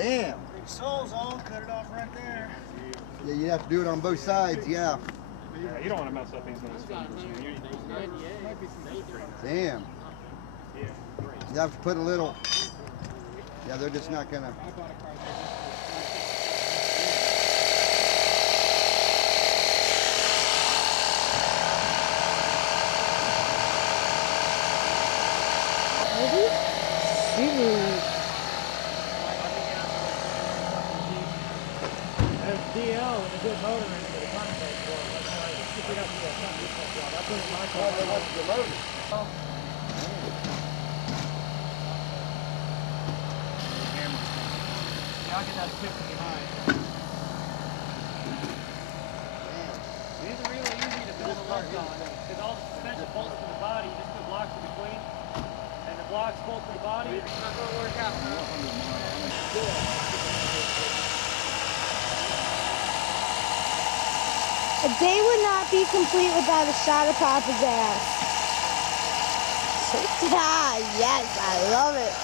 Damn. Big soles on, cut it off right there. Yeah, you have to do it on both sides, yeah. Yeah, you don't want to mess up these nice fenders. Damn. You have to put a little. Yeah, they're just not gonna. DL and a good motor in it with a contact for it. That's why I pick it up with a contact job. I put it in my car. They want the motor. Yeah, I'll get that tip from behind. These are really easy to build a look on because all the suspension bolts to the body, you just put blocks in between. And the blocks bolt to the body. It's not going to work out. A day would not be complete without a shot of Papa's ass. Ah, yes, I love it.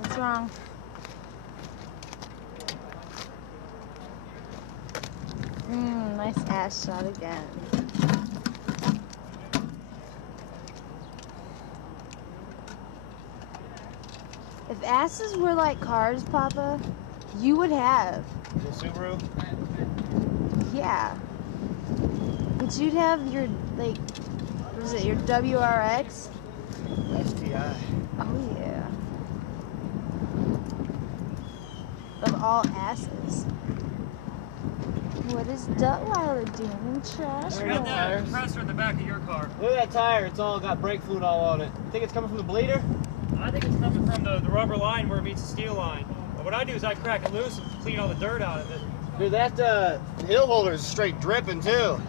What's wrong? Nice ass shot again. If asses were like cars, Papa, you would have. The Subaru? Yeah. But you'd have your, like, what is it, your WRX? STI. Oh, yeah. Of all asses. What is Duttweiler doing in trash? I got that compressor in the back of your car. Look at that tire, it's all got brake fluid all on it. Think it's coming from the bleeder? I think it's coming from the rubber line where it meets the steel line. But what I do is I crack it loose and clean all the dirt out of it. Dude, that hill holder is straight dripping too.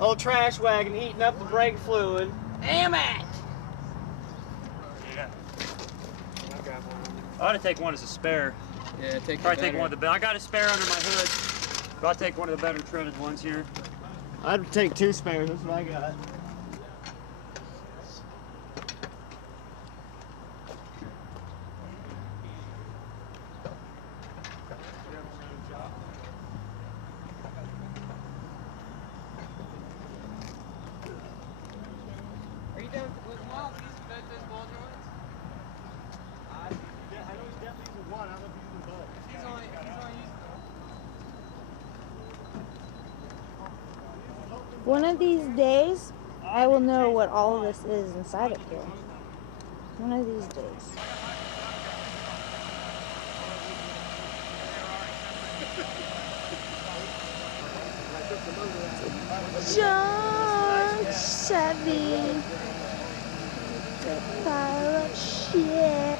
Old trash wagon eating up the brake fluid. Damn it! Yeah. I ought to take one as a spare. Yeah, take one of the. I got a spare under my hood, but I'll take one of the better treaded ones here. I'd take 2 spares, that's what I got. Are you done with one of these ball joints? I know he's definitely using one. I don't know if he's using both. He's only using. One of these days, I will know what all of this is inside of here. One of these days. John Chevy. The pile of shit.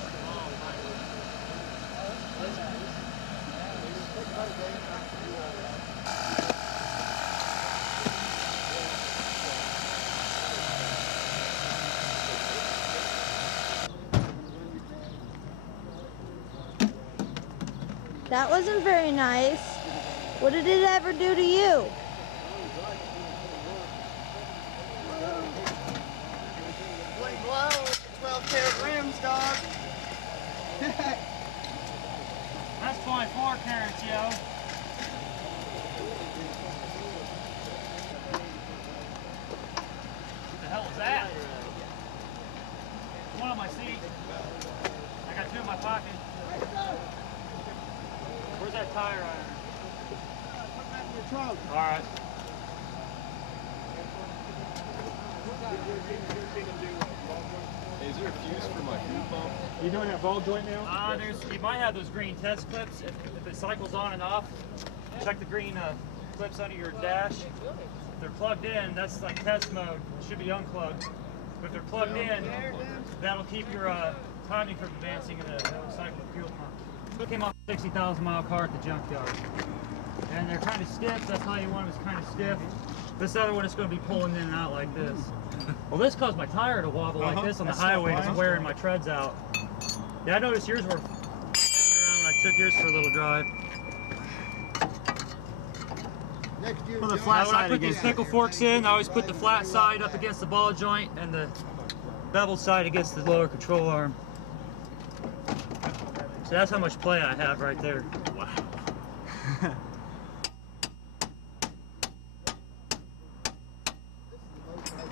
That wasn't very nice. What did it ever do to you? Blink low, 12-karat rims, dog. That's 24 carats, yo. What the hell was that? One on my seat. I got 2 in my pocket. Where's that tire iron? Put that in your trunk. All right. Is there a fuse for my fuel pump? You doing that ball joint now? You might have those green test clips. If it cycles on and off, check the green clips under your dash. If they're plugged in, that's like test mode. It should be unplugged. But if they're plugged in, that'll keep your timing from advancing in the cycle fuel pump. It came off a 60,000 mile car at the junkyard. And they're kind of stiff. That's how you want them, is kind of stiff. This other one is going to be pulling in and out like this. Well, this caused my tire to wobble like this on the highway, just wearing my treads out. Yeah, I noticed yours were around when I Took yours for a little drive. Next year, Well, the Joe, flat Now, when I side put these against pickle forks in, I always put the flat side up against the ball joint and the bevel side against the lower control arm. So that's how much play I have right there. Wow.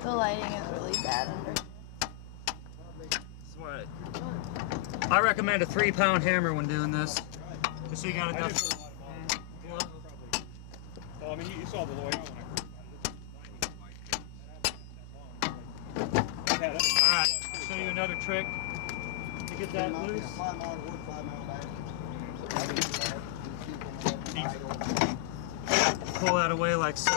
The lighting is really bad under. That's why I recommend a 3-pound hammer when doing this. Just so you got enough. Well, I mean, you saw the way on Alright, I'll show you another trick to get that loose. Pull that away like so.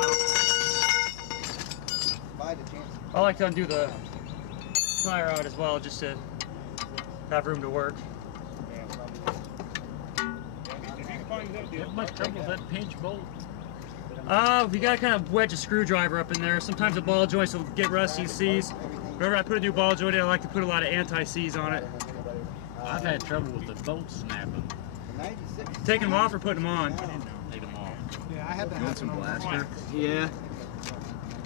I like to undo the tire out as well, just to have room to work. Have much trouble with that pinch bolt? You gotta kind of wedge a screwdriver up in there. Sometimes the ball joints will get rusty seas. Whenever I put a new ball joint in, I like to put a lot of anti-seize on it. I've had trouble with the bolts snapping. Taking them off or putting them on? Take them off. Yeah, I had that happen on the flight. Yeah.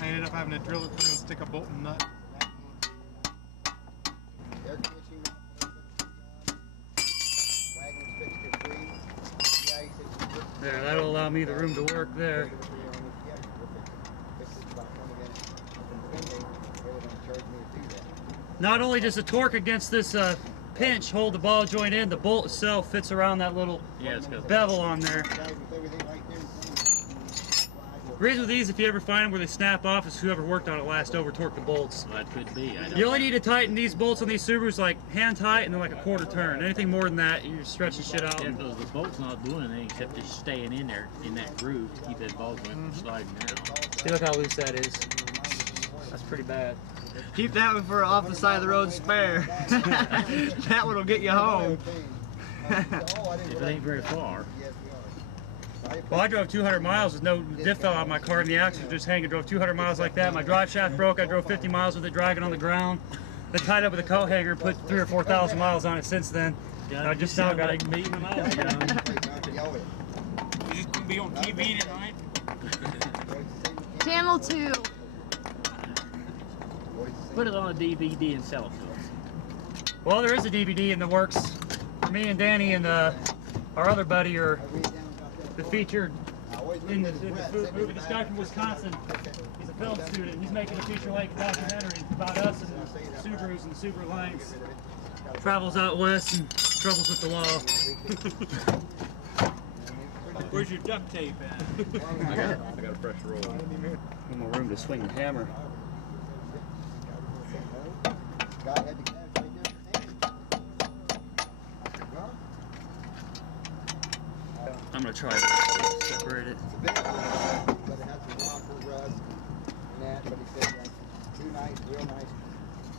I ended up having to drill it through and stick a bolt and nut. There, that'll allow me the room to work there. Not only does the torque against this pinch hold the ball joint in, the bolt itself fits around that little bevel on there. The reason with these, if you ever find them where they snap off, is whoever worked on it last over-torqued the bolts. Well, that could be. You only need to tighten these bolts on these Subarus like hand tight and then like a quarter turn. Anything more than that, you're stretching shit out. Yeah, because the bolt's not doing anything except just staying in there, in that groove, to keep that ball joint from sliding out. See, look how loose that is. That's pretty bad. Keep that one for off the side of the road spare. That one will get you home. If it ain't very far. Well, I drove 200 miles with no diff fell out of my car and the axle was just hanging. Drove 200 miles like that. My drive shaft broke. I drove 50 miles with it dragging on the ground. Then tied up with a coat hanger and put 3,000 or 4,000 miles on it since then. I just now got it. Me when I was young. You just gonna be on TV tonight? Channel 2. Put it on a DVD and sell it to us. Well, there is a DVD in the works. Me and Danny and our other buddy are the featured in the movie. This guy from Wisconsin, he's a film student. He's making a feature-length documentary about us and the Subarus and the Subaru Alliance. Travels out west and struggles with the law. Where's your duct tape at? I got a fresh roll. No more room to swing the hammer. I'm gonna try to separate it. But it has some rocker rust and that, but he said two nice, real nice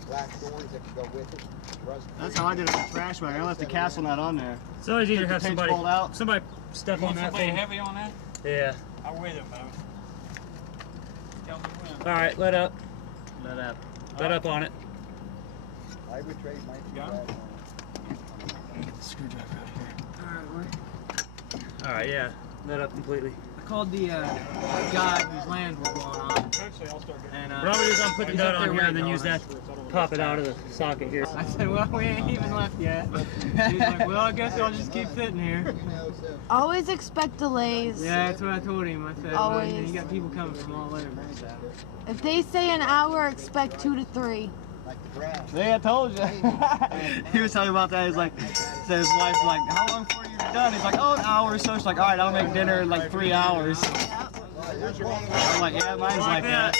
black doors that can go with it. Rust. That's how I did it with the trash wagon. I left the castle nut on there. It's always easier to have Pinch somebody bolt out. step on that Somebody thing. heavy on that? Yeah. I'll weigh them out. Tell me when. All right, let up. Let up. Let up on it. I would trade my Yeah. Screwdriver out here. All right, yeah. Let up completely. I called the guy whose land we're going on. Eventually I'll start getting. And What I'm gonna do is I'm put the he's nut up on there here and then waiting use on that, us. pop it out of the socket here. I said, well, we ain't even left yet. He's like, well, I guess I'll just keep sitting here. Always expect delays. Yeah, that's what I told him. I said, well, Always. you got people coming from all over. So. If they say an hour, expect 2 to 3. like the grass. See, I told you. He was telling me about that. He's like, said his wife's like, how long before you're done? He's like, oh, an hour or so. She's like, all right, I'll make dinner in like 3 hours. I'm like, yeah, mine's like that.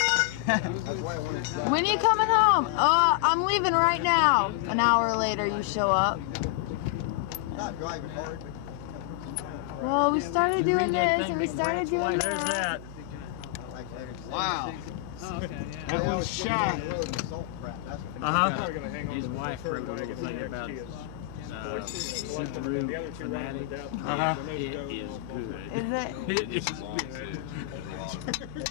When are you coming home? I'm leaving right now. An hour later, you show up. Not driving hard, Well, we started doing this and we started doing There's that. that. Wow. Oh, okay, That yeah. one's shot. Uh-huh. His wife wrote a little thing about Subaru Fanatic. Uh-huh. It is good. Is it? It is good.